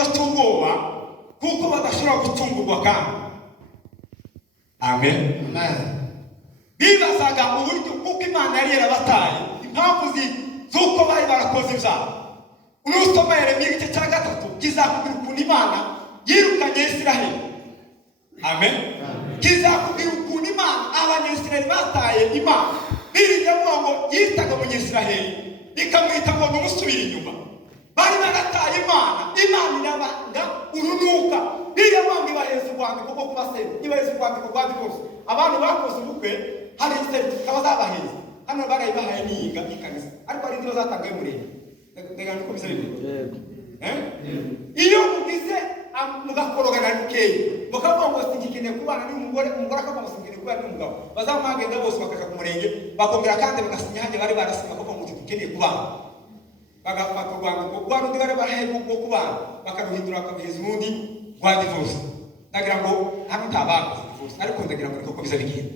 ikibazo cy'ubwoba kuko badashobora gutungurwa kandi. Amen. Bibazaga uburyo kuko Imana yari yarabataye impamvu z'uko bari barakoze ibyaha. Urusoma Yeremiya igice cya 3 kizakubwira ukuntu Imana yirukanye Isiraheli. Amen. Kizakubwira ukuntu Imana abanyesiraheli bataye Imana. Birinze ngo yitaga umunyesiraheli ikamwita ngo numusubira inyuma. Bari barataye Imana irabanga urunuka. Niyo mpamvu ibaheza urwandiko rwo kubasenya, ibaheza urwandiko rwandi rwose. Abantu bakoze ubukwe hari certificate bazabaheza. Hano barayibahaye n'iyinga ikanisa, ariko ari ndio zatangaye murenge. Ndega nuko bisabye. Iyo mugize mugakorogana n'ukeye, mukavuga ngo singikeneye kubana n'umugore akavuga ngo singikeneye kubana n'umugabo. Bazamagenda bose bakaja ku murenge, bakongera kandi bagasinya hanze bari barasinya ko ngo dukeneye kubana. Bagafata urwandiko rw'undi bari barahaye bwo kubana, bakaruhindura bakabiheza urundi rwa divorce. Ndagira ngo hano ntabana divorce, ariko ndagira ngo niko biza bigenda.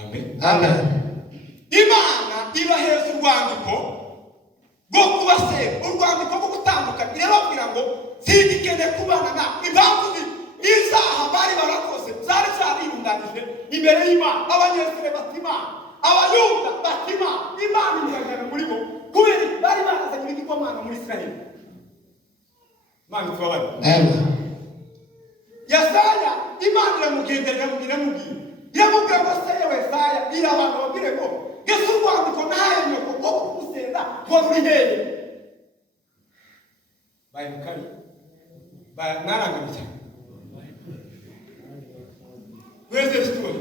Amen. Imana ibaheza urwandiko rwo kubasenya, urwandiko rwo gutandukana. Irababwira ngo singikeneye kubana na impamvu izaha bari barakoze zari zariyunganije imbere y'Imana. Abanyesire batima, abayuda batima, Imana iragana muri bo kubera bari barazanye n'igomana muri Isiraheli. Imana tubabare. Yesaya Imana iramugenderera iramubwira ngo se yewe Yesaya irabantu babwire ngo Yesu urwandiko nahaye nyoko ko kumusenda ngo ruri hehe. Bayimukari narangamiye wese story.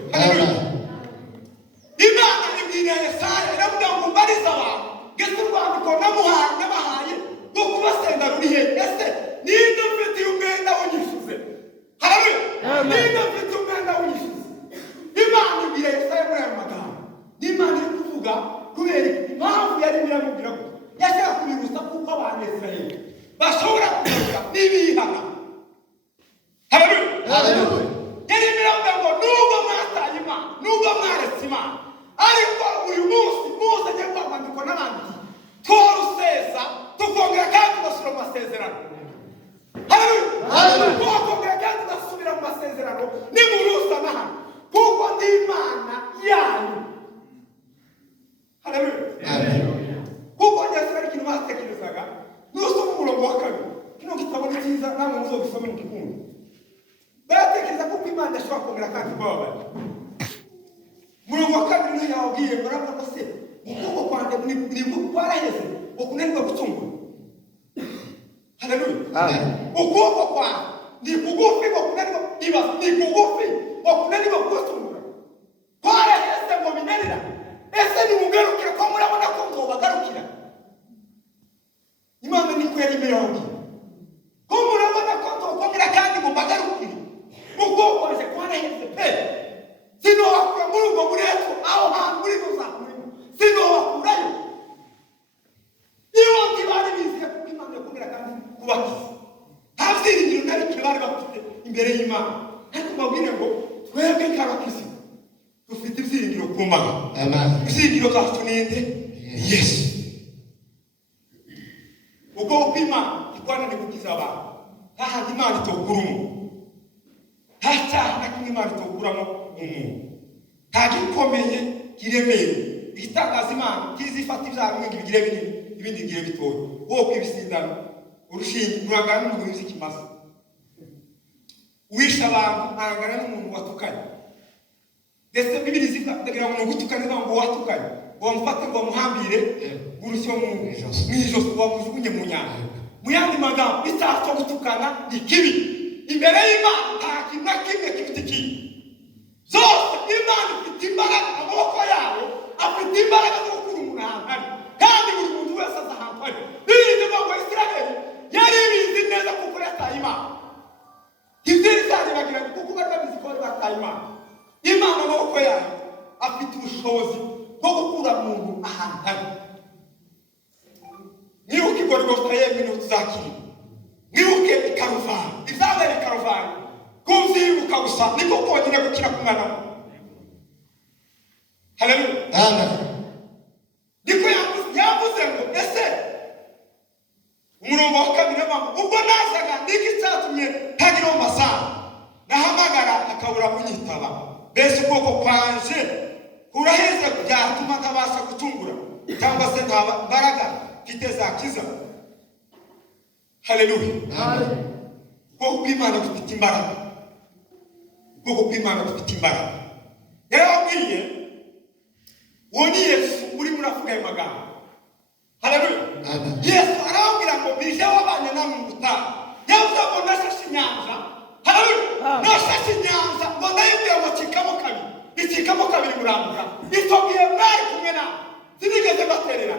Imana ibwira Yesaya iramubwira ngo mbariza abantu Yesu urwandiko nabahaye ngo kubasenda ruri hehe. Ese ninde mfite umwenda w'unyishuze? Haleluya. Ninde mfite umwenda w'unyishuze? Imana ibwira Yesaya muri aya magambo. Imana iri kuvuga kubera impamvu yari iramubwira ngo yashaka kubibuza kuko abanesiraheli bashobora kugira n'ibihana. Haleluya. Yari iramubwira ngo nubwo mwataye Imana, nubwo mwaretse Imana, ariko uyu munsi muzanye kwandiko n'abandi tworusesa tukongera kandi tugasubira mu masezerano. Haleluya. Tukongera kandi tugasubira mu masezerano nimurusa n'ahandi kuko ndi Imana yanyu. Haleluya. Kuko Yesu ari kintu batekerezaga n'usoma umurongo wa 2 kino gitabo ni cyiza namwe muzobisome mu gikundi. Baratekereza ko Imana ishobora kongera kandi kubabara. Umurongo wa 2 niyo yawubwiye baravuga se ukuboko kwande ni kwaraheze ukunanirwa gucungura. Haleluya. Ukuboko kwande ni kugufi ukunanirwa ni kugufi ukunanirwa gucungura. Kwaraheze ngo binarira. Ese ni mugarukira ko murabona ko ngo bagarukira. Imana ni kweri mirongo. Ko murabona ko tokongera kandi ngo bagarukire. Uko kwaje kwaraheze pe. Sino wakura muri ubwo bureto aho hantu muri buzakuri. Sino wakurayo. Iyo kibari biziye ko Imana yakongera kandi kubakiza. Havyiringiro nabiki bari bafite imbere y'Imana. Ariko babwire ngo twebwe kabakiza. Ufite ibyiringiro ku Mana. Amen. Ibyiringiro zacu ninde? Yesu. Uko Imana ikwana ni gukiza abantu. Nta Imana itokurumo. Nta Imana itokuramo umuntu. Nta gikomeye kiremeye. Igitangaza Imana kizifata ibyaha bimwe bigire binini ibindi bigire bitoya. Wo kwibisindana urushinge rurangana n'umuntu w'ikimasa. Wisha abantu arangana n'umuntu watukanye. Dese Bibiri zivuga ndagira ngo gutukane ngo watukanye wamufate ngo muhambire urusyo mu mwijosi wamujugunye mu nyanja. Muyandi magambo icyaha cyo gutukana ni kibi imbere y'Imana. Nta kintu na kimwe gifite kibi. Zose Imana ifite imbaraga, amaboko yayo afite imbaraga zo gukura umuntu ahantu ari kandi buri muntu wese aza ahantu ari. Birinze ngo Isiraheli yari ibizi neza kuko yataye Imana. Kizeri cyane bagira kuko bari babizi ko bataye Imana. Imana amaboko yayo afite ubushobozi bwo gukura umuntu ahantu hari. Nibuke Golgotha yemwe ntuzakiri. Nibuke Karuvali. Izabaye Karuvali. Kumzibuka gusa niko kongera gukira ku mwana. Haleluya. Amen. Niko yavuze ngo ese umurongo wa 2 n'abamwe ubwo nazaga niki cyatumye ntagira umasana nahamagara akabura kunyitaba mbese ubwoko kwanje kuraheze byatuma ntabasha gucungura cyangwa se nta mbaraga mfite zakiza. Haleluya. Ubwoko bw'Imana bufite imbaraga. Ubwoko bw'Imana bufite imbaraga. Yarababwiye uwo ni Yesu uri muri Afurika y'Amagana. Haleluya. Yesu arababwira ngo bije wabanye namwe mu butayu. Yavuze ngo nashashe inyanja. Haleluya. Nashashe inyanja ngo ndayibwira ngo cikamo kabiri. Ikikamo kabiri murambuka. Itogiye mwari kumwe nawe. Sinigeze baterera.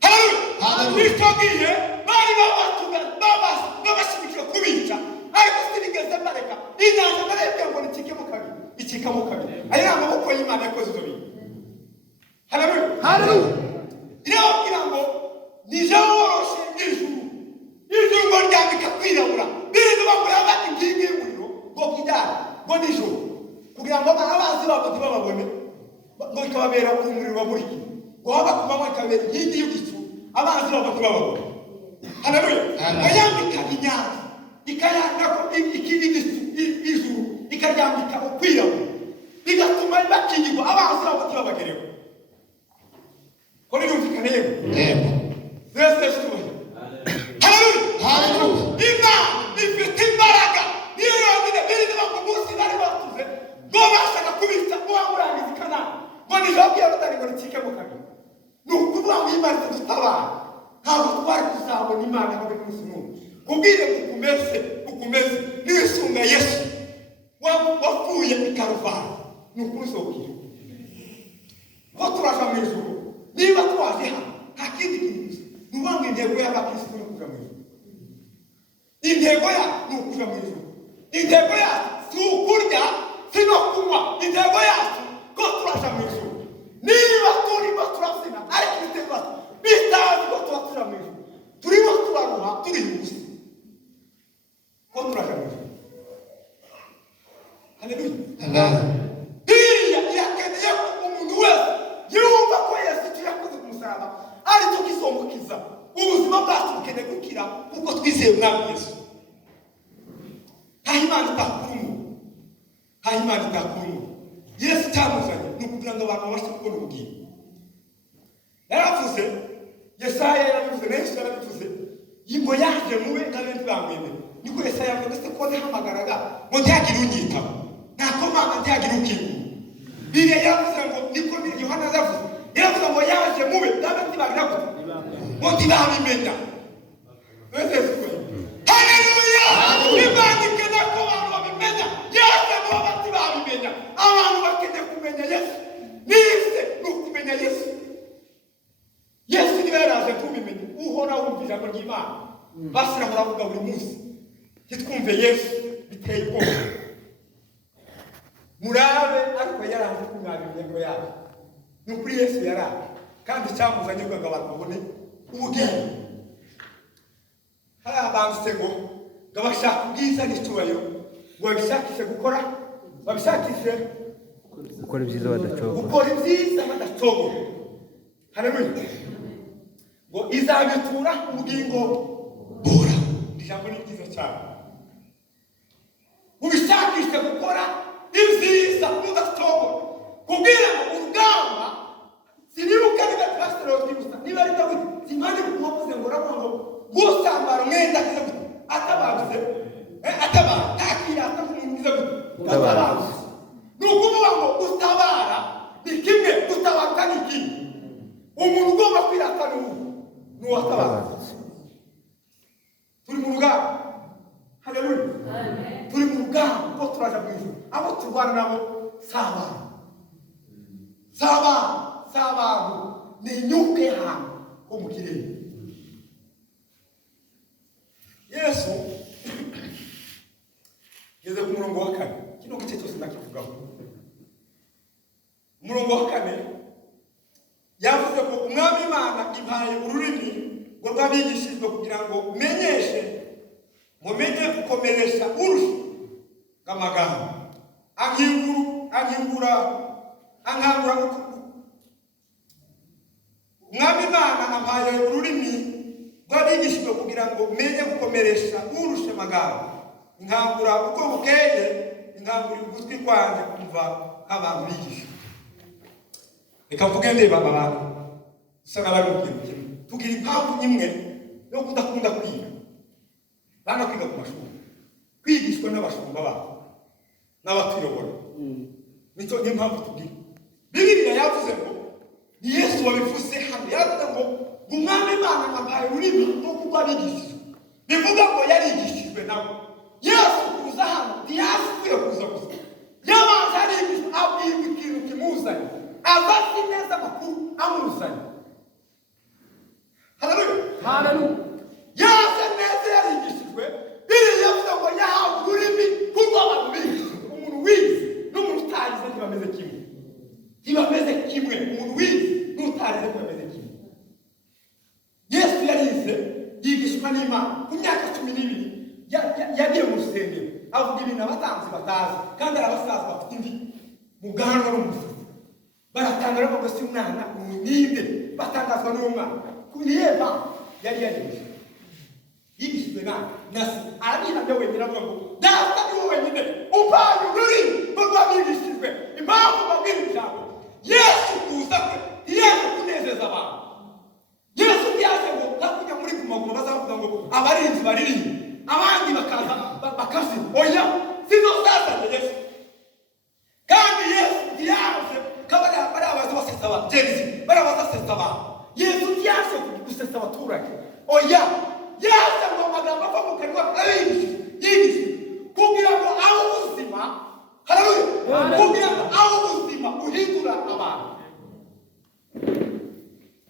Haleluya. Itogiye bari babashimikira kubica. Ariko sinigeze bareka. Inyanja ndayibwira ngo nikikamo kabiri. Ikikamo kabiri. Ari amaboko y'Imana yakoze ibyo bintu. Haleluya. Haleluya. Irababwira ngo nije woroshe ijuru. Ijuru ngo ryambika kwirabura. Birinda bakora bati ngiye umuriro ngo kijyana ngo nijoro. Kugira ngo abazi babo ntibababone ngo ikababera umuriro wamuriki. Ngo haba kumanywa ikabera inkingi y'igicu abazi babo ntibababone. Haleluya. Ayambika inyanja ikayanga ko ijuru ikaryambika ukwirabura. Bigatuma bakingirwa abazi babo ntibabagereho. Kuri yumvikane yego. Yego. Yesu tuwe. Haleluya. Haleluya. Imana ifite imbaraga. Niyo yonyine biri mu munsi bari batuze. Ngo bashaka kubitsa uwamurangiza Kanani. Ngo nijabwiye batari ngo rikike mu kabiri. Nukuvuga ngo Imana tutabara. Ntabwo twari kuzabona Imana ngo bikumunsi n'umwe. Kubwire ukumeze niwisunga Yesu. Wapfuye i Karuvali. Nukumusokira. Ngo turaja mu ijuru. Niba twaje hano nta kindi kintu nubange intego y'abakristo no kuja mu ijuru. Intego ya ni ukuja mu ijuru. Intego ya si ukurya si no kunywa. Intego yacu ko turaja mu ijuru. Niba turimo turasina ariko intego bitazi ko turaja mu ijuru. Turimo turaruha turi ubusa ko turaja mu ijuru. Haleluya. Biriya irakeneye ko umuntu wese yumva ko Yesu yakoze ku musaraba ari cyo kisombukiza ubuzima bwacu bukeneye gukira kuko twizeye umwami Yesu. Imana itakurumu. Yesu cyamuzanye ni ukugira ngo abantu babashe kubona ubugingo. Yaravuze Yesaya yaravuze Yesu yaravuze ngo yaje mube n'abandi bamwemera. Niko Yesaya yavuze se ko ntihamagaraga ngo ntihagire unyitaba ntakomanga ntihagire ukingu. Biriya yavuze ngo niko Yohana yavuze. Yavuze ngo yaje mube n'abandi bagiraga ngo ntibamimenya. Haleluya. Imana ikenda ko abantu babimenya. Yaje mu bati babimenya. Abantu bakeneye kumenya Yesu. Nise ukumenya Yesu. Yesu niwe yaraje tubimenye. Uhora wumva ijambo ry'Imana. Basira muravuga buri munsi. Kitwumve Yesu biteye ubwoba. Murabe ariko yaraje kumwabimenya ko yaje. Nukuri Yesu yaraje kandi cyamuzanye ngo abantu babone ubugingo. Hari abantu ngo bashaka ubwiza n'icyubahiro ngo babishakishe gukora babishakishe gukora ibyiza badacogora. Haleluya. Ngo izabitura ubugingo bora. Ijambo ni ryiza cyane. Ubishakishe gukora ibyiza mudacogora kugira ngo urugamba sinibuka niba pastor gusa niba ari Dawidi simani kuvuze ngo rabango gusambara mwenda atabaze takira atamumiza atabaze nukuvuga ngo gutabara ni kimwe gutabara ni kimwe. Umuntu ugomba kwiratana n'uwatabaza. Turi mu rugamba. Haleluya. Amen. Turi mu rugamba ko turaja mu ijuru. Abo turwana nabo saba ni inyuke hano ko mu kirere. Yesu yeze ku murongo wa 4. Kino gice cyose ndakivugaho. Umurongo wa 4 yavuze ko umwami Imana impaye ururimi ngo rwabigishijwe kugira ngo mumenye gukomeresha urusha bw'amagambo. Ankingura umwami Imana ampaye ururimi twabigishijwe kugira ngo menye gukomeresha urusha amagara inkangura uko bukeye inkangura ugutwi kwanjye kumva nk'abantu bigisha. Reka mvuge ndeba abantu usa n'abari mu kintu kimwe, tugira impamvu imwe yo kudakunda kwiga. Bana kwiga ku mashuri, kwigishwa n'abashumba babo n'abatuyobora, nicyo n'impamvu tugira. Bibiliya yavuze ngo ni Yesu wabivuze hano, yavuze ngo umwami Imana ampaye ururimi rwo kuko abigishijwe. Bivuga ngo yarigishijwe nawe. Yesu kuza hano ntiyasubiye kuza gusa, yabanza arigishwa abwirwa ikintu kimuzanye, abazi neza amakuru amuzanye. Haleluya, haleluya. Yaze neza yarigishijwe. Bibiliya yavuze ngo yahawe ururimi kuko abantu bigishijwe. Umuntu wize n'umuntu utarize ntibameze kimwe, ntibameze kimwe. Umuntu wize n'utarize ntibameze kimwe. Yesu yarize yigishwa n'Imana ku myaka 12. Yagiye mu rusengero avuga ibintu abatanzi batazi, kandi arabasaza bafite imvi mu bwanwa n'umusatsi. Baratangara ngo si umwana ninde, batangazwa n'umwana kuriyeba yari yarigishijwe. Yigishijwe nasi arabihamya wenyine avuga ngo data ni wowe wenyine umpaye ururimi rwo rwabigishijwe. Impamvu babwira ijambo Yesu kuza kwe ntiyaje kunezeza abantu. Yesu ntiyaje ngo nakujya muri Guma bazavuga ngo abarinzi baririmba abandi bakaza bakazi. Oya, sino sasa Yesu. Kandi Yesu ntiyaje kabari abaza basesa abantu Jenzi barabaza sesa abantu. Yesu ntiyaje gusesa abaturage. Oya, yaje ngo amagambo ava mu kanwa yigisha kugira ngo aho ubuzima, haleluya, kugira ngo aho ubuzima uhindura abantu.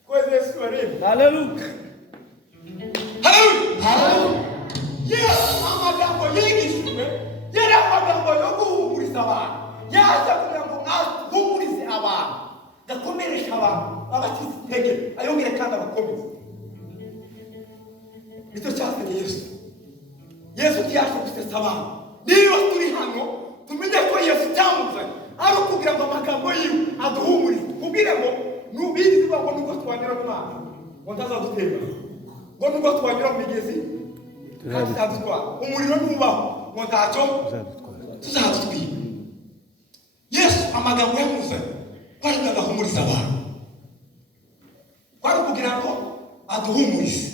Kwezi Yesu arimo. Haleluya, haleluya, haleluya. Yesu amagambo yigishijwe yari amagambo yo guhumuriza abantu. Yaje kugira ngo ahumurize abantu, gakomeresha abantu, abakize intege, ayongere kandi abakomeze. Nicyo cyazanye Yesu. Yesu ntiyaje gusesa abantu. Niba turi hano tumenye ko Yesu cyamuzanye ari ukugira ngo amagambo yiwe aduhumurize, kugira ngo nubizi ngo nubwo twanyura mu mazi ngo ntazadutera, ngo nubwo twanyura mu migezi ntazadutwara, umuriro nubaho ngo ntacyo tuzadutwika. Yesu amagambo yamuzanye kwari agahumuriza abantu, kwari kugira ngo aduhumurize.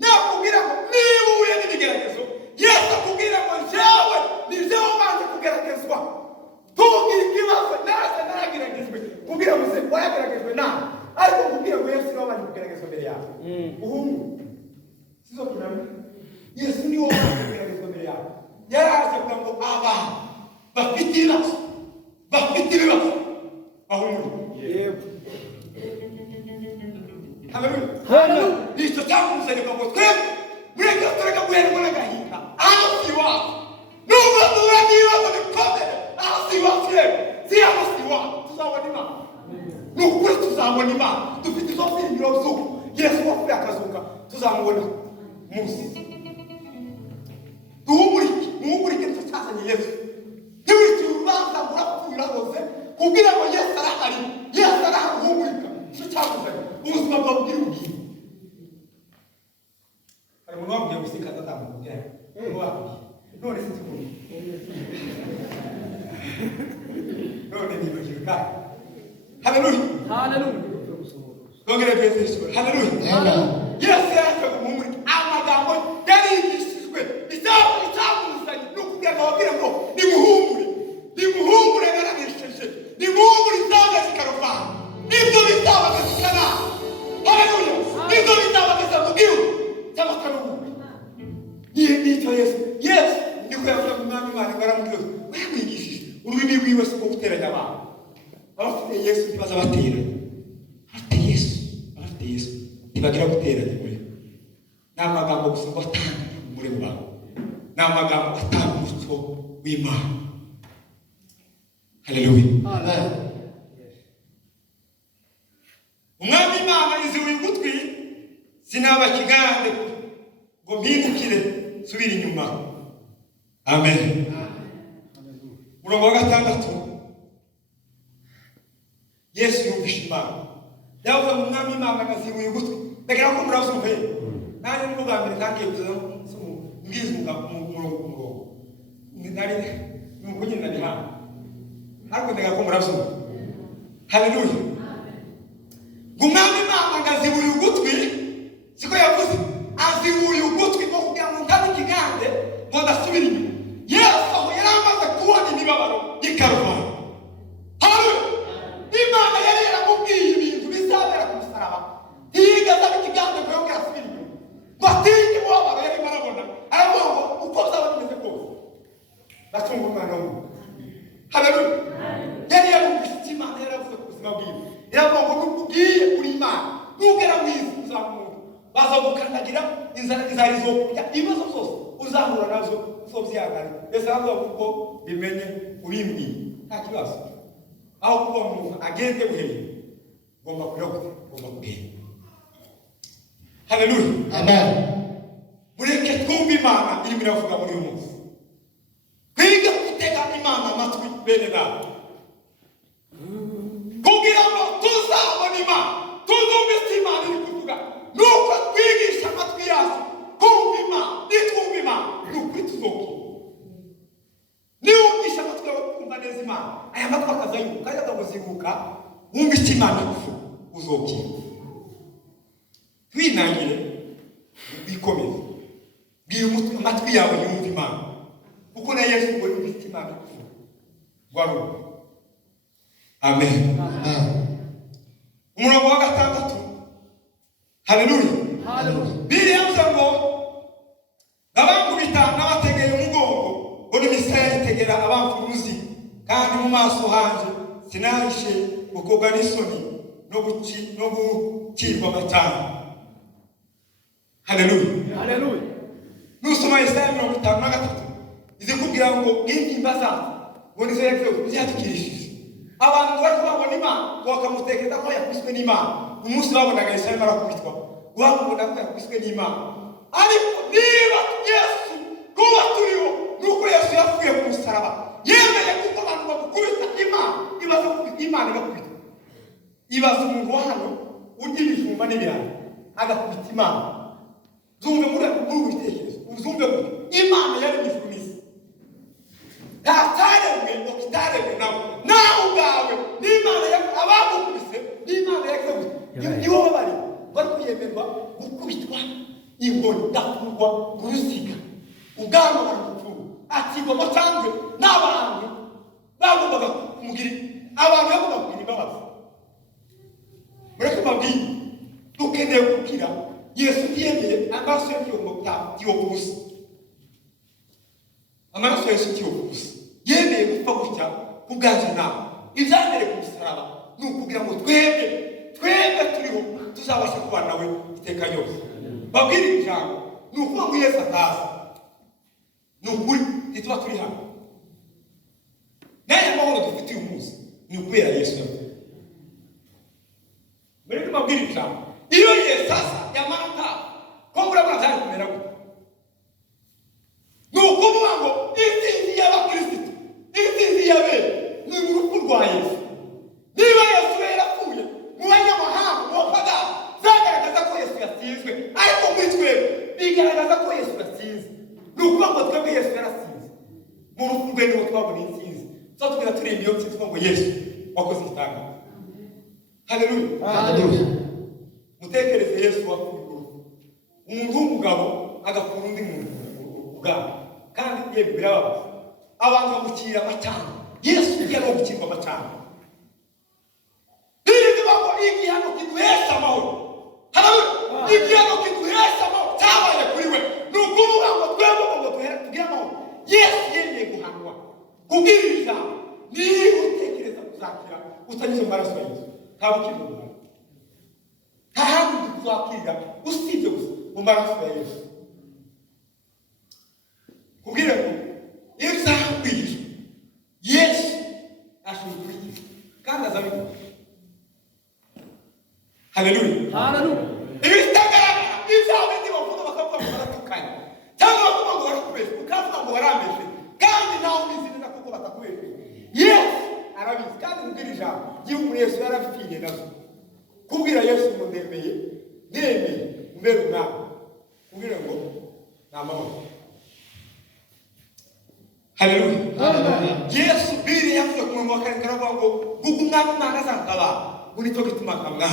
Nakubwira ngo niba uhuye n'ibigeragezo, Yesu akubwira ngo jewe ni jewe ubanza kugeragezwa. Tubwire ikibazo naze narageragejwe, kubwira ngo se wageragejwe nawe, ariko kubwira ngo Yesu niwe wabanje kugeragezwa mbere yawe. Sizo kinamwe Yesu niwe wabanje kugeragezwa mbere yawe. Yaraje kugira ngo abantu bafite ibibazo bahumure. Yego, haleluya, haleluya. Nicyo cyamuzanye ngo twebwe mureke tureka guherwa n'agahinda. Aho si iwacu, nubwo duhura n'ibibazo bikomeye, aho si iwacu yewe, si aho si iwacu, tuzabona Imana. Ni ukuri tuzabona Imana. Dufite izo byiringiro z'uko Yesu wapfuye akazuka tuzamubona munsi. Duhumurike nicyo cyazanye Yesu. Ntiwicire urubanza ngo urapfuye urahoze, kugira ngo Yesu arahari. Yesu arahari, uhumurika. Nicyo cyamuzanye ubuzima bwawe bugira ubwiza. Hari umuntu wabwiye gusikaza atamubwira none si tukuri none nibagiwe kandi. Haleluya, haleluya. Ngongere Yesu, haleluya. Yesu yaje kumumurika. Amagambo yarigishijwe icyamuzanye no kugira ngo ababwire ngo nimuhumure naranesheje, nimuhumure izabe zikaruvana, nibyo bizabagezekana. Haleluya, nibyo bizabageza mu gihugu cy'amakaruhuko. Nicyo Yesu niko yavuga mu mwami Imana ngo aramubwira ngo yamwigishije ururimi rwiwe si rwo guteranya abantu. Abafite Yesu ntibaza bateranya, abafite Yesu ntibagira guteranya muri. Ni amagambo gusa ngo atanga muri rubanda, ni amagambo atanga umucyo w'Imana. Haleluya, amen. Umwami Imana iziwe ugutwi sinaba kigande ngo mpindukire subira inyuma. Amen. Murongo wa 6, Yesu yumvisha Imana. Yavuze mu mwami Imana akaziwe ugutwi. Ndagira ko murabyumva. nani n'ubwa mbere tangiye kuza ngizunga mu murongo nari nuko nyine nari hano ariko ndaga ko murabyumva. Haleluya. Umwami Imana ngazibuye ugutwi siko yavuze azibuye ugutwi ngo kugira ngo ntabe ikigande ngo ndasubire inyuma. Yesu aho yari amaze kubona imibabaro y'Ikaruvali. Haleluya. Imana yari yaramubwiye ibintu bizabera ku musaraba ntiyigeze aba ikigande ngo yongere asubire inyuma ngo atinye umubabaro yari arabona aravuga ngo uko byaba bimeze kose ndacunga umwana w'umuntu. Haleluya. Yari yarumvise icyo Imana yaravuze ku buzima bwiwe. Yaravuga ngo nukugiye kuri Imana nugera mu isi uzamuka bazagukandagira inzara izokurya ibibazo byose uzahura nazo uzobyihangana. Ese aravuga kuko bimenye ubimbwiye nta kibazo aho kuba umuntu agende buheye ngomba kuyoboka ngomba kugenda. Haleluya. Amen. Mureke twumve Imana irimo iravuga muri uyu munsi. Kwiga gutega Imana amatwi bene nawe kugira ngo tuzabone Imana tuzumve icyo Imana iri kuvuga nuko twigisha amatwi yacu kumva Imana nitwumva Imana nukuri tuzokira. Niwumvisha amatwi yawe kumva neza Imana aya matwi akazayuka kajya akamuzibuka wumva icyo Imana iri kuvuga uzokira. Twinangire bikomeze bwira amatwi yawe yumva Imana kuko na Yesu ngo yumva icyo Imana iri kuvuga waruka. Amen. Umurongo wa 6. Haleluya. Biblia yavuze ngo abangubita n'abategeye umugongo ngo n'imisaya yitegera abamfuruzi kandi mu maso hanje sinahishe gukorwa n'isoni no gukirwa amatanga. Haleluya. Nusoma Yesaya 53 izikubwira ngo intimba zacu ngo nizo yatukirishije abantu bari kubabona Imana bakamutekereza ko yakwiswe n'Imana. Umunsi babonaga Yesaya barakubitwa wabona ko yakwiswe n'Imana. Ariko niba Yesu kuba turiho nuko Yesu yapfuye ku musaraba yemeye kuko abantu bamukubita Imana ibaza kubita Imana igakubita. Ibaza umuntu wa hano ugira ibijumba n'ibirayi agakubita Imana. Zumve muri ubitekerezo uzumve ko Imana yari ijuru n'isi ntataremwe ngo kitaremwe nawe ubwawe n'Imana abamukubise n'Imana yakoze niwo bari kuyemerwa gukubitwa inkoni ndakurwa uruziga ubwanwa baragupfuba atigwa cyangwa n'abantu bagombaga kumugira abantu bagombaga kugira imbabazi. Mureke babwiye dukeneye kugira Yesu yemeye amaraso y'Iyo gusa amaraso ya Yesu y'Iyo gusa yemeye gupfa gutya kubwanjye nawe ibyambere ku musaraba ni ukugira ngo twebwe turiho tuzabasha kubana nawe iteka ryose. Babwire ijambo ni ukuvuga ngo Yesu ataza ni ukuri ntituba turi hano n'aya mahoro dufite uyu munsi ni ukubera Yesu yapfuye. Mureke babwire ijambo iyo Yesu asa yamanota ko murabona byari kumera gute ni ukuvuga ngo intsinzi y'abakirisitu intsinzi y'abera ni mu rupfu rwa Yesu. Niba Yesu yarapfuye mu banyamahanga mu bapagani zagaragaza ko Yesu yatsinzwe ariko muri twebwe bigaragaza ko Yesu yatsinze. Ni ukuvuga ngo twebwe Yesu yaratsinze mu rupfu rwe niho twabona intsinzi so tugenda turemba iyo ntsinzi ngo Yesu wakoze igitangaza. Haleluya. Mutekereze Yesu wapfuye urupfu umuntu w'umugabo agapfura undi muntu ubwabo kandi yebwe birababaza abantu bamukira amacana. Yesu yari gukirwa amacana. Bivuga ngo igihano kiduhesha amahoro. Haleluya. Igihano kiduhesha amahoro cyabaye kuri we ni ukuvuga ngo twebwe ngo tugire amahoro. Yesu yemeye guhanwa kubwira ijambo niba utekereza kuzakira utanyuze mu maraso ya Yesu ntabwo ukiri mu nta handi tuzakirira usibye gusa mu maraso ya Yesu. Kubwira ngo iyo uzakwigisha Yesu ashobora kwigisha kandi azabikora. Haleluya. Ibi bitagaragara ibyaha bindi bavuga bakavuga ngo baratukanye cyangwa bakavuga ngo barakubesha ukavuga ngo barambeshe kandi nawe ubizi neza kuko batakubeshe. Yesu arabizi kandi kubwira ijambo igihe Yesu yarabipfiriye nabyo kubwira Yesu ngo ndemeye mbere umwami ubwire ngo namahoro. Haleluya. Yesu biri yavuze ku munwa kandi karavuga ngo gugumwa Imana azantaba muri cyo gituma kamwa.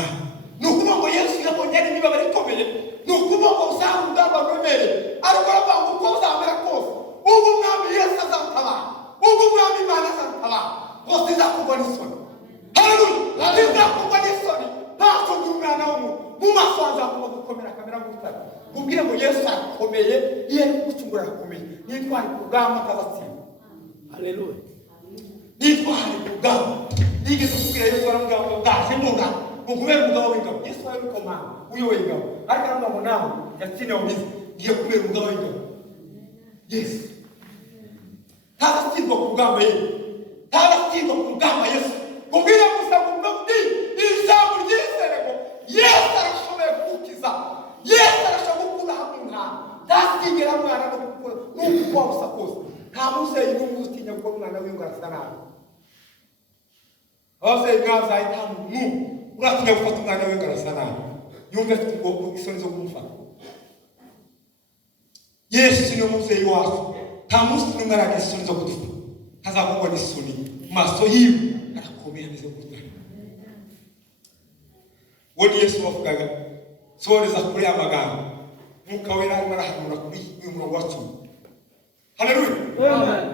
Nukuvuga ngo Yesu yabonye ari niba bari komeye, nukuvuga ngo uzamugamba rumere ariko aravuga ngo uko uzamera kose ubu mwami Yesu azantaba, ubu mwami Imana azantaba bose izakugwa n'isoni. Haleluya. Izakugwa n'isoni ntacyo ngumwana w'umuntu mu maso azakugwa gukomera kamera gutara. Ubwire ngo Yesu akomeye, iyo ari kugucungura akomeye, nitwari ku rugamba atazatsinda. Haleluya. Nitwari ku rugamba nigeze kubwira Yesu aramubwira ngo bwaje munda ngo kubera umugabo w'ingabo. Yesu ari komanda uyoboye ingabo ariko aravuga ngo nawe yatsinda ubizi ngiye kubera umugabo w'ingabo. Yesu ntazatsindwa ku rugamba ye, ntazatsindwa ku rugamba Yesu. Kubwira gusa ngo ijambo ryizere ngo Yesu arashoboye kugukiza, Yesu arashoboye gukura hamwe nta ntasigera mwana no gukura n'uko waba kose. Nta muzeyi n'umwe utinya ko umwana w'ingwe arasa nabi. Ababyeyi mwazaye nta muntu uratinya gufata umwana w'ingwe arasa nabi yumva afite ubwoko isoni zo kumufata. Yesu ni umubyeyi wacu, nta munsi n'umwe aragira isoni zo kudufata, ntazakugwa n'isoni mu maso yiwe arakomeye ameze gutya. Uwo ni Yesu wavugaga soreza kuri aya magambo Mwuka Wera arimo arahanura kuri uyu murongo wa 10. Haleluya. Amen.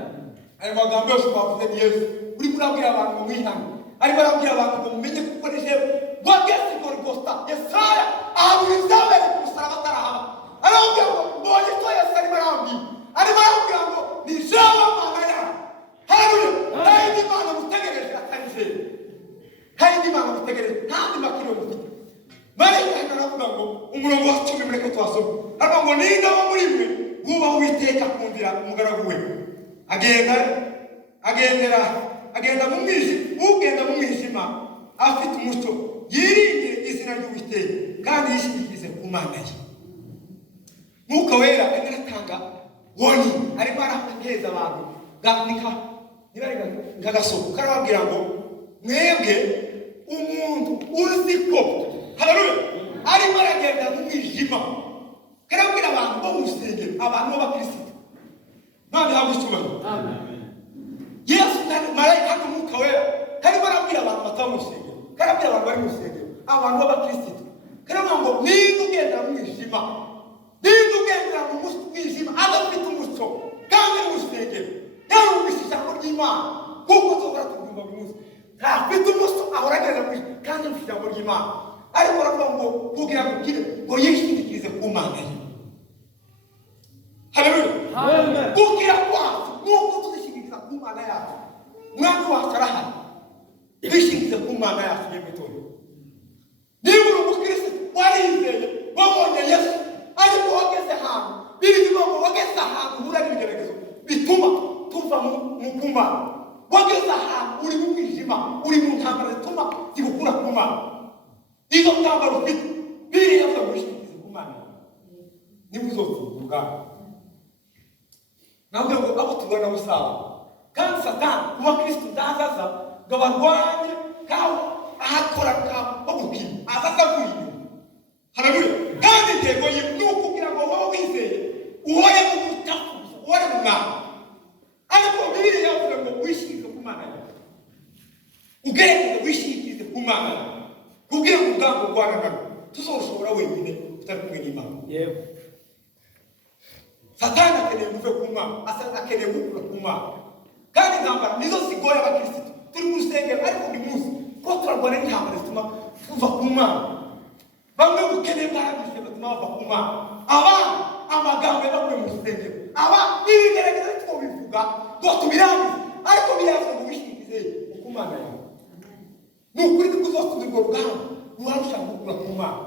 Aya magambo yose bavuze ni Yesu uri kurabwira abantu ngo mwihane, arimo arabwira abantu ngo mumenye kuko ni jewe wageze Golgotha. Yesaya ahaburizabe ku musaraba atarahaba, arabwira ngo mbonye ko Yesu arimo arabwira ngo ni jewe Mana yawe. Haleluya. Hari Imana mutegereje atari jewe, hari Imana mutegereje nta makiro mufite. Marayika aravuga ngo umurongo wa 10 mureke twasome, aravuga ngo ninda wo muri mwe wubaho Uwiteka kumvira umugaragu we. Agenda mu mwijima, ugenda mu mwijima afite umucyo yiringire izina ry'Uwiteka kandi yishingikirize ku Mana ye. Mwuka Wera agatanga woni arimo arateza abantu nk'agasoko karababwira ngo mwebwe umuntu uzi ko haleluya arimo aragenda mu mwijima, karabwira abantu bo musengero, abantu b'abakristo none hagushubana. Amen. Yesu kandi marayika n'Umwuka Wera karimo arabwira abantu batamusengero, karabwira abantu bari musengero, abantu b'abakristo, karabwira ngo niba ugenda mu mwijima, niba ugendera mu mwijima adafite umucyo kandi musengero yarumvise ijambo ry'Imana kuko tuzora tugomba bimuse ntafite umucyo ahora agenda mu mwijima kandi yumvise ijambo ry'Imana, ariko aravuga ngo kugira ngo ugire ngo yishingikirize ku Mana ye. Haleluya. Amen. Kugira kwacu nuko tuzishingikiriza ku Mana yacu, mwaka wacu arahari, twishingikirize ku Mana yacu y'imitorero. Niba uri umukristo warizeye wabonye Yesu ariko wageze ahantu biri ngo wageze ahantu uhura n'ibigeragezo bituma tuva mu kumana, wageze ahantu uri mu mwijima, uri mu ntambara zituma zigukura ku Mana, izo ntambara ufite biri yavuga ngo wishingikirize ku Mana niba uzotsinda. Nabwo ngo abo tubona busaba kandi Satani kuba Kristo ndazaza ngo barwanye kawo ahakora kawo bagukira azaza kuyiye. Haleluya. Kandi intego y'uko kugira ngo wowe wizeye uhoye mu butafu uhoye mu Mana, ariko Bibiliya yavuga ngo wishingikirize ku Mana yawe, ugerageze wishingikirize ku Mana kugira ngo ubwangu bwaragana tuzoshobora wenyine utari kumwe n'Imana. Yewe Satani akeneye kuva ku Mana, akeneye gukura ku Mana, kandi intambara nizo zigoye abakristo. Turi mu rusengero ariko buri munsi ko turarwana n'intambara zituma tuva ku Mana. Bamwe bukeneye barabise batuma bava ku Mana, abana amagambo y'abakuye mu rusengero, aba ibigerageza ariko bivuga ngo tubirangize, ariko biravuga ngo wishingikirize ku Mana yawe. Nukuri kuzosubira urwo rugamba urarusha gukura ku Mana,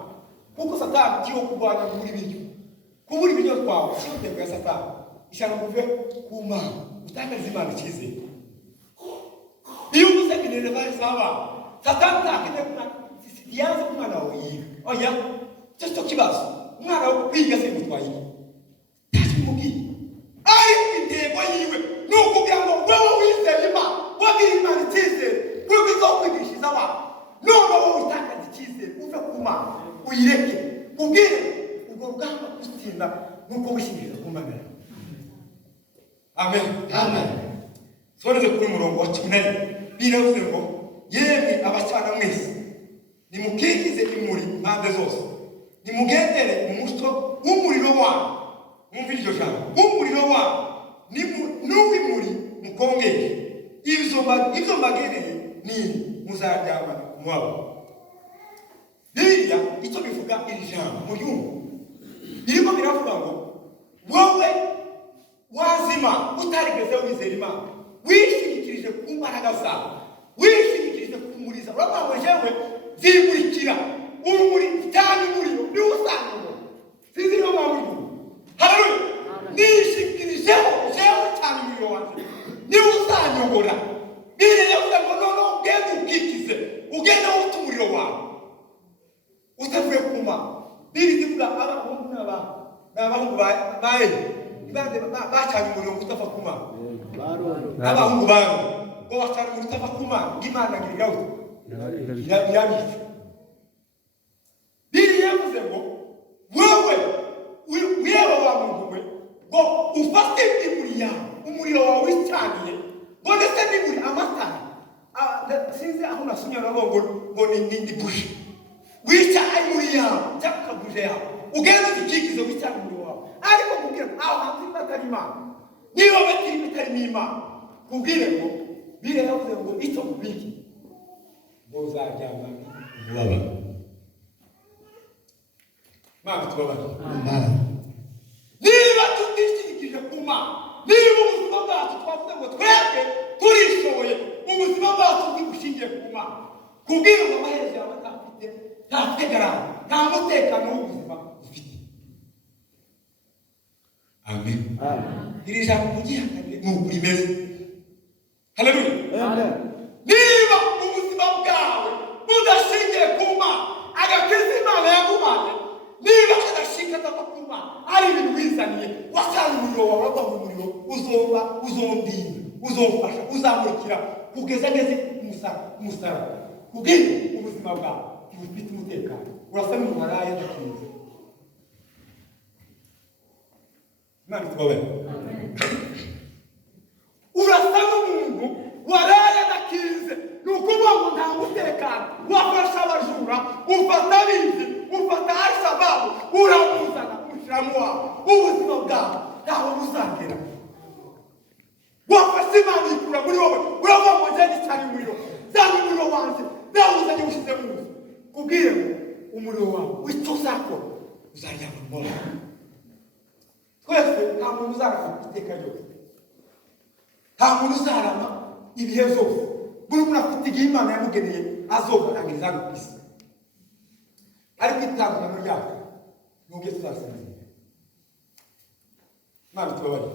kuko Satani kiyo kurwanya muri biryo kubura ibiryo twawe siyo ntego ya Satani, ishaka kuve ku Mana utakaza Imana icyizere. Iyo uvuze binere bari saba Satani ntakinde kumana siyanze ku Mwana wawe yiga oya cyo kibazo umwana wo kwiga se mutwaye takimugiye ariko intego yiwe nuko kugira ngo wowe wizeye Imana wagira Imana icyizere kuko izokwigishiza abantu none wowe utakaza icyizere uve ku Mana uyireke ubwire urwo rugamba gutsinda nuko gushingiriza ku Mana. Amen. Amen. Soreze kuri murongo wa 14 biravuze ngo yemwe abacana mwese nimukikize imuri impande zose nimugendere umusto w'umuriro wanyu. Mwumva iryo jambo w'umuriro wanyu n'uw'imuri mukongere ibyo mbageneye ni muzaryama muwabo. Bibiliya icyo bivuga iri jambo muyumva birimo biravuga ngo wowe wazima utarigeze wizera Imana wishingikirije ku mbaraga zawe wishingikirije ku muriza uravuga ngo jewe zimurikira umuri cyane umuriro niwo usanga sinzi no mpamvu. Haleluya. Nishingikirijeho jewe cyane umuriro wanjye niwo uzanyobora. Bibiliya yavuga ngo no ugende ukikize ugende ufite umuriro wawe utavuye ku Mana. Bibiliya ivuga abahungu n'abahungu ba Eli ibande bacanye umuriro utava ku Mana. Abahungu bawe ngo bacanye umuriro utava ku Mana Imana ngiraho irabizi. Bibiliya yavuze ngo wewe wa muntu we ngo ufate imuri yawe umuriro wawe wicaniye ngo ndetse n'imuri amatara sinzi aho nasomye ngo ni buji wica imuri yawe cyangwa buje yawe ugenda uzikikize wicana umuriro wawe ariko kubwira aho hanze batari Imana niba batiri bitari Imana kubwire ngo bire yavuze ngo icyo kubiki ngo uzaryama ubaba. Mana tubabare. Amen. Niba tutishingikirije ku Mana niba ubuzima bwacu twavuze ngo twebwe turishoboye ubuzima bwacu bw'ushingiye ku Mana kubwira ngo amaherezo yawe atafite nta tegarana nta mutekano w'ubuzima ufite. Amen. Iri jambo mugihakane ni ukuri meze. Haleluya. Amen. Niba ubuzima bwawe budashingiye ku Mana agakiza Imana yaguhaye niba kadashingata ku Mana ari ibintu wizaniye wasanga umuriro wawe wava mu muriro uzondinda uzofasha uzamurikira kugeza ngeze umusaraba kubwira ubuzima bwawe bufite umutekano urasa n'umuharaye ndakiza. Imana tubabere. Urasa n'umuntu waraye ndakize ni ukuvuga ngo nta mutekano wafasha abajura ufata abizi ufata Al-Shabaab uramuzana umushyiramo wawe ubuzima bwawe ntaho buzagera. Wafashe Imana ikura muri wowe uravuga ngo njye cyane umuriro zana umuriro wanjye ndawuzanye ushyize mu nzu kubwire ngo umuriro wawe w'icyo uzakora uzaryama mu Mana. Twese nta muntu uzarama iteka ryose nta muntu uzarama ibihe zose buri muntu afite igihe Imana yamugeneye azogaragariza hano ku isi ariko itandukano ryacu nubwo tuzasinzira. Imana tubabare.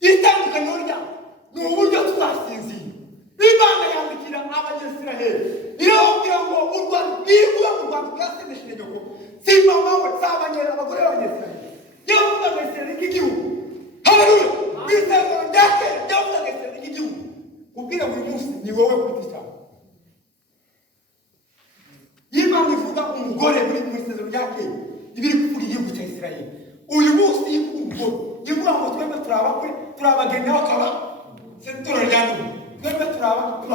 Itandukano ryacu ni uburyo tuzasinzira. Imana yandikira Abanyesiraheli irababwira ngo u Rwanda niba u Rwanda bwasenesheje nyoko si mama we si abagore b'Abanyesiraheli yavuga ngo Isiraheli nk'igihugu. Haleluya. Isezerano rya kera ryavuga ngo Isiraheli nk'igihugu kubwira buri munsi ni wowe ku giti cyawe. Imana ivuga umugore muri isezerano rya kera ibiri kuvuga igihugu cya Isiraheli uyu munsi y'umugore ivuga ngo twebwe turi abageni bakaba setora rya none twebwe turi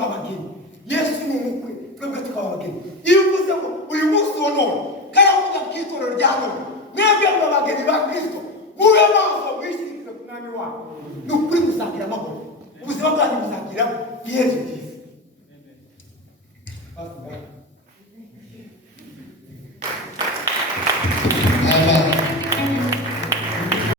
abageni Yesu ni umukwe twebwe tukaba abageni. Iyo uvuze ngo uyu munsi wa none karavuga ku itorero rya none mwebwe abageni ba Kristo mube maso mwishingikirize ku mwami wawe ni ukuri muzagira amahoro ubuzima bwanyu buzagira iherezo ryiza. Amen.